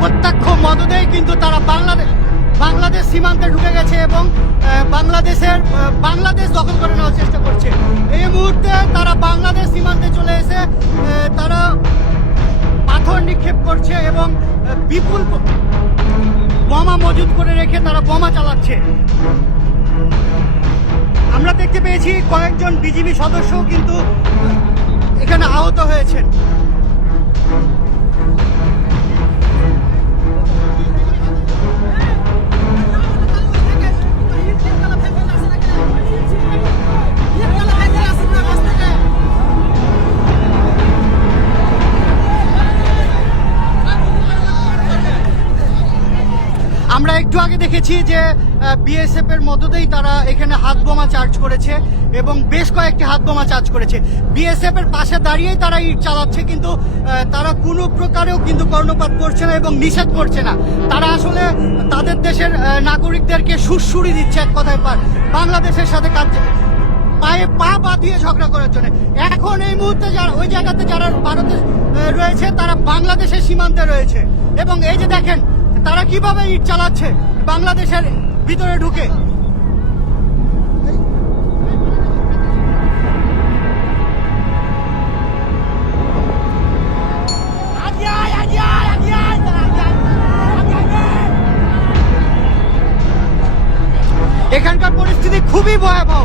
প্রত্যক্ষ মদদেই কিন্তু তারা বাংলাদেশ সীমান্তে ঢুকে গেছে এবং বাংলাদেশ দখল করে নেওয়ার চেষ্টা করছে। এই মুহূর্তে তারা বাংলাদেশ সীমান্তে চলে এসে তারা পাথর নিক্ষেপ করছে এবং বিপুল বোমা মজুত করে রেখে তারা বোমা চালাচ্ছে। আমরা দেখতে পেয়েছি কয়েকজন বিজিবি সদস্যও কিন্তু এখানে আহত হয়েছেন। আমরা একটু আগে দেখেছি যে বিএসএফ এর মদতেই তারা এখানে হাত বোমা চার্জ করেছে এবং বেশ কয়েকটি হাত বোমা চার্জ করেছে। বিএসএফ এর পাশে দাঁড়িয়েই তারা ইট চালাচ্ছে, কিন্তু তারা কোনো প্রকারেও কিন্তু কর্ণপাত করছে না এবং নিষেধ করছে না। তারা আসলে তাদের দেশের নাগরিকদেরকে সুরসুরি দিচ্ছে এক কথায় বাংলাদেশের সাথে পায়ে পা বাঁধিয়ে ঝগড়া করার জন্য। এখন এই মুহূর্তে যারা ওই জায়গাতে যারা ভারতে রয়েছে তারা বাংলাদেশের সীমান্তে রয়েছে এবং এই যে দেখেন তারা কিভাবে ইট চালাচ্ছে বাংলাদেশের ভিতরে ঢুকে। এখানকার পরিস্থিতি খুবই ভয়াবহ।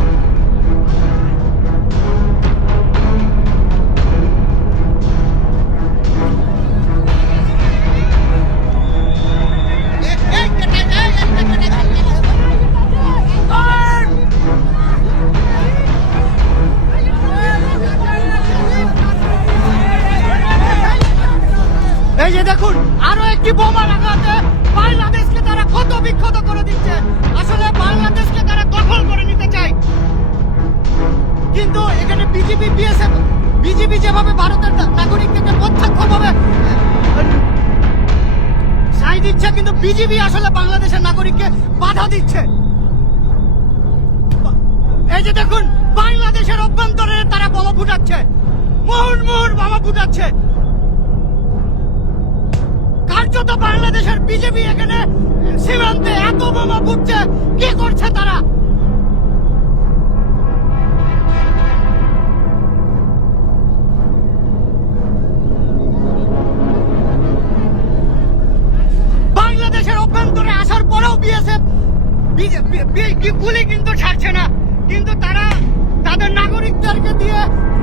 এই যে দেখুন আরো একটি বোমা লাগাতে বাংলাদেশকে তারা ক্ষত বিক্ষত করে দিচ্ছে। আসলে বাংলাদেশকে তারা দখল করে নিতে চায়, কিন্তু এখানে বিজিবি যেভাবে ভারতের নাগরিকদেরকে প্রত্যক্ষভাবে সাই দিচ্ছে, কিন্তু বিজিবি আসলে বাংলাদেশের নাগরিককে বাধা দিচ্ছে। এই যে দেখুন বাংলাদেশের অভ্যন্তরে তারা বোমা ফুটাচ্ছে, মুহুর্মুহুর বোমা ফুটাচ্ছে। কার্যত বাংলাদেশের বিজেপি এখানে সীমান্তে এত বোমা ফুটছে, কি করছে তারা? বাংলাদেশের অভ্যন্তরে আসার পরেও বিএসএফ গুলি কিন্তু ছাড়ছে না, কিন্তু তারা তাদের নাগরিকদেরকে দিয়ে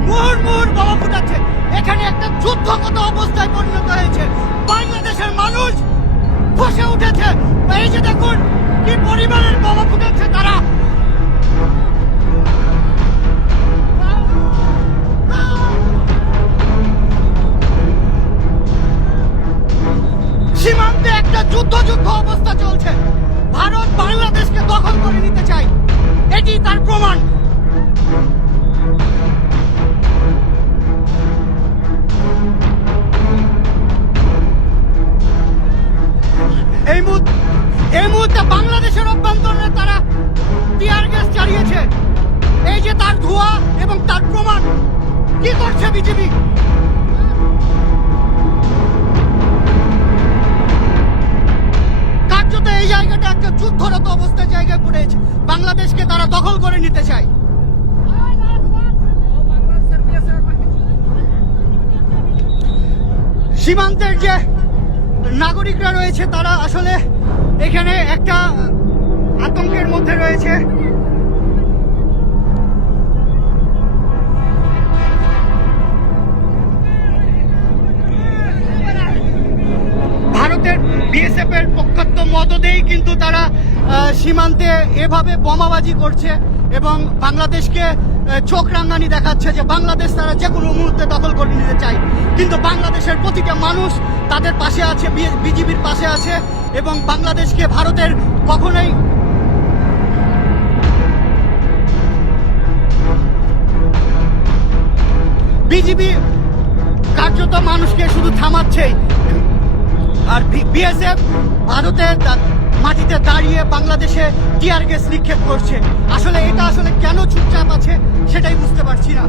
মুহুর্মুহুর বোমা ফুটাচ্ছে। এখানে একটা যুদ্ধগত অবস্থায় পরিণত হয়েছে। বাংলাদেশের মানুষ বসে উঠেছে। এই যে দেখুন কি পরিমাণের বোমা ফুটাচ্ছে তারা। সীমান্তে একটা যুদ্ধ অবস্থা চলছে। ভারত বাংলাদেশকে দখল করে নিতে চায়, এটি তার প্রমাণ। এই মুহূর্তে বাংলাদেশের অভ্যন্তরে তারা টিয়ার গ্যাস চালিয়েছে। এই যে তার ধোঁয়া এবং তার প্রমাণ। কি করছে বিজেপি? কার্যত এই জায়গাটা একটা যুদ্ধরত অবস্থার জায়গায় পড়েছে। বাংলাদেশকে তারা দখল করে নিতে চায়। সীমান্তের যে নাগরিকরা রয়েছে তারা আসলে এখানে একটা আতঙ্কের মধ্যে রয়েছে। ভারতের বিএসএফ এর পক্ষাত্ম মদতেই কিন্তু তারা সীমান্তে এভাবে বোমাবাজি করছে এবং বাংলাদেশকে চোখ রাঙানি দেখাচ্ছে যে বাংলাদেশ তারা যে কোনো মুহূর্তে দখল করে নিতে চায়। কিন্তু বাংলাদেশের প্রতিটা মানুষ তাদের পাশে আছে, বিজিবির পাশে আছে এবং বাংলাদেশকে ভারতের কখনোই বিজিবি কার্যত মানুষকে শুধু থামাচ্ছেই, আর বিএসএফ ভারতের মাটিতে দাঁড়িয়ে বাংলাদেশে টিয়ার গ্যাস নিক্ষেপ করছে। আসলে এটা আসলে কেন চুপচাপ আছে সেটাই বুঝতে পারছি না।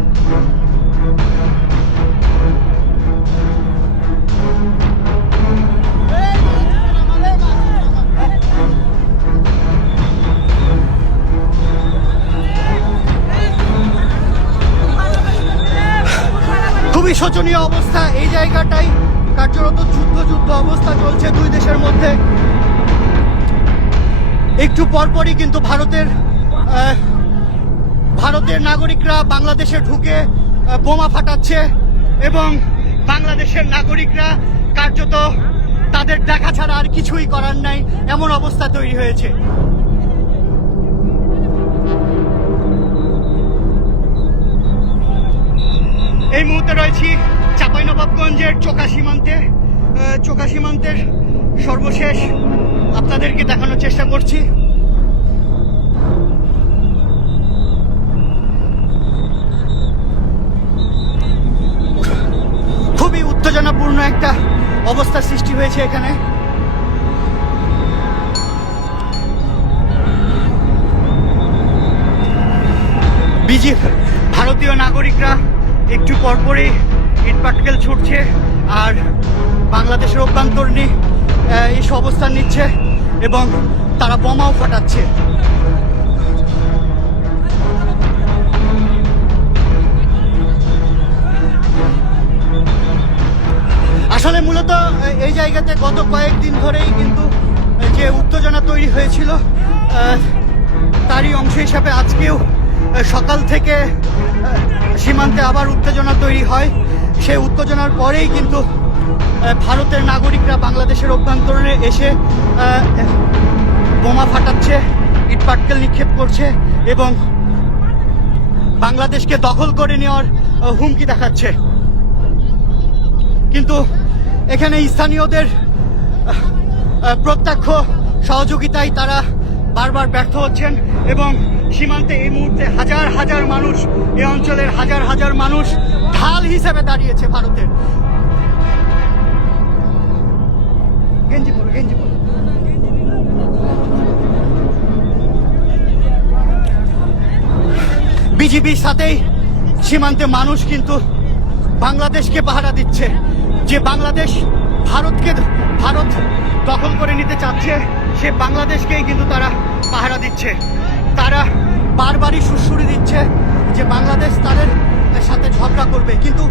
শোচনীয় অবস্থা। এই জায়গাটাই কার্যরত যুদ্ধ অবস্থা চলছে দুই দেশের মধ্যে। একটু পরপরই কিন্তু ভারতের নাগরিকরা বাংলাদেশে ঢুকে বোমা ফাটাচ্ছে এবং বাংলাদেশের নাগরিকরা কার্যত তাদের দেখা ছাড়া আর কিছুই করার নাই, এমন অবস্থা তৈরি হয়েছে। এই মুহূর্তে রয়েছি চাঁপাইনবাবগঞ্জের চোকা সীমান্তের সর্বশেষ আপনাদেরকে দেখানোর চেষ্টা করছি। খুবই উত্তেজনাপূর্ণ একটা অবস্থা সৃষ্টি হয়েছে এখানে। ভারতীয় নাগরিকরা একটু পরপরই ইটপাটকেল ছুটছে আর বাংলাদেশের অভ্যন্তরীণ এই অবস্থান নিচ্ছে এবং তারা বোমাও ফাটাচ্ছে। আসলে মূলত এই জায়গাতে গত কয়েকদিন ধরেই কিন্তু যে উত্তেজনা তৈরি হয়েছিল তারই অংশ হিসাবে আজকেও সকাল থেকে সীমান্তে আবার উত্তেজনা তৈরি হয়। সেই উত্তেজনার পরেই কিন্তু ভারতের নাগরিকরা বাংলাদেশের অভ্যন্তরে এসে বোমা ফাটাচ্ছে, ইটপাটকেল নিক্ষেপ করছে এবং বাংলাদেশকে দখল করে নেওয়ার হুমকি দেখাচ্ছে। কিন্তু এখানে স্থানীয়দের প্রত্যক্ষ সহযোগিতায় তারা বারবার ব্যর্থ হচ্ছেন এবং সীমান্তে এই মুহূর্তে হাজার মানুষ, এই অঞ্চলের হাজার মানুষ ঢাল হিসেবে দাঁড়িয়েছে ভারতের। বিজিবির সাথেই সীমান্তে মানুষ কিন্তু বাংলাদেশকে পাহারা দিচ্ছে। যে বাংলাদেশ ভারত দখল করে নিতে চাচ্ছে, সে বাংলাদেশকেই কিন্তু তারা পাহারা দিচ্ছে। তারা বারবারই সুড়সুড়ি দিচ্ছে যে বাংলাদেশ তাদের সাথে ঝগড়া করবে, কিন্তু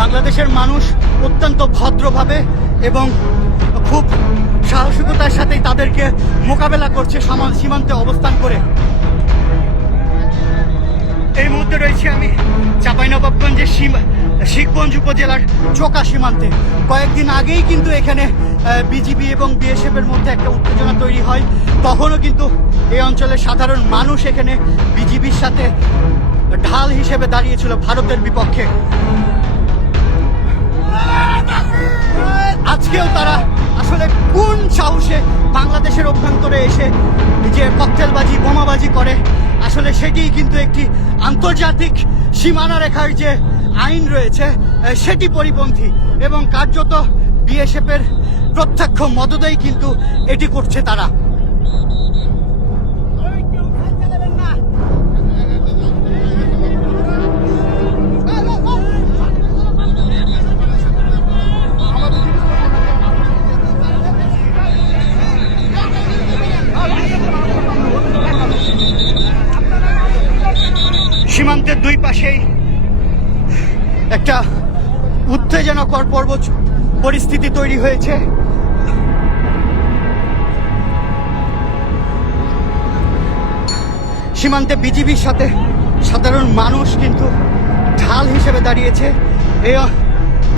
বাংলাদেশের মানুষ অত্যন্ত ভদ্রভাবে এবং খুব সাহসিকতার সাথেই তাদেরকে মোকাবেলা করছে সীমান্তে অবস্থান করে। এই মুহূর্তে রয়েছি আমি চাঁপাইনবাবগঞ্জের শিখগঞ্জ উপজেলার চোকা সীমান্তে। কয়েকদিন আগেই কিন্তু এখানে বিজিবি এবং বিএসএফ এর মধ্যে একটা উত্তেজনা তৈরি হয়। তখনও কিন্তু এই অঞ্চলের সাধারণ মানুষ এখানে বিজিবির সাথে ঢাল হিসেবে দাঁড়িয়েছিল ভারতের বিপক্ষে। আজকেও তারা আসলে কোন সাহসে বাংলাদেশের অভ্যন্তরে এসে যে ককটেলবাজি, বোমাবাজি করে, আসলে সেটি কিন্তু একটি আন্তর্জাতিক সীমানা রেখার যে আইন রয়েছে সেটি পরিপন্থী এবং কার্যত বিএসএফ এর প্রত্যক্ষ মদতেই কিন্তু এটি করছে তারা। সীমান্তের দুই পাশেই একটা উত্তেজনাকর পরিস্থিতি তৈরি হয়েছে। সীমান্তে বিজিবির সাথে সাধারণ মানুষ কিন্তু ঢাল হিসেবে দাঁড়িয়েছে।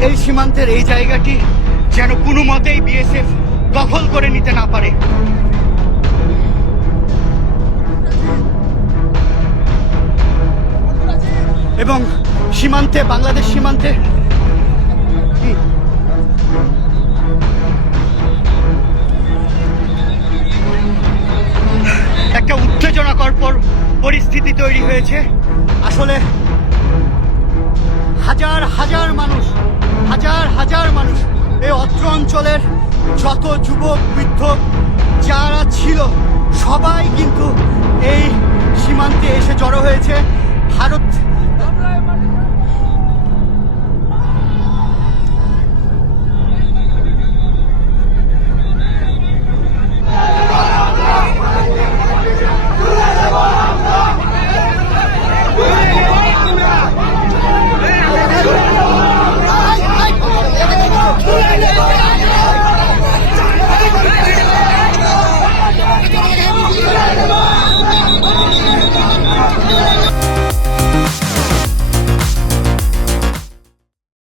এই সীমান্তের এই জায়গাটি যেন কোনো মতেই বিএসএফ দখল করে নিতে না পারে। এবং সীমান্তে, বাংলাদেশ সীমান্তে একটা উত্তেজনাকর পরিস্থিতি তৈরি হয়েছে। আসলে হাজার মানুষ এই অত্র অঞ্চলের যত যুবক বৃদ্ধ যারা ছিল সবাই কিন্তু এই সীমান্তে এসে জড়ো হয়েছে। ভারত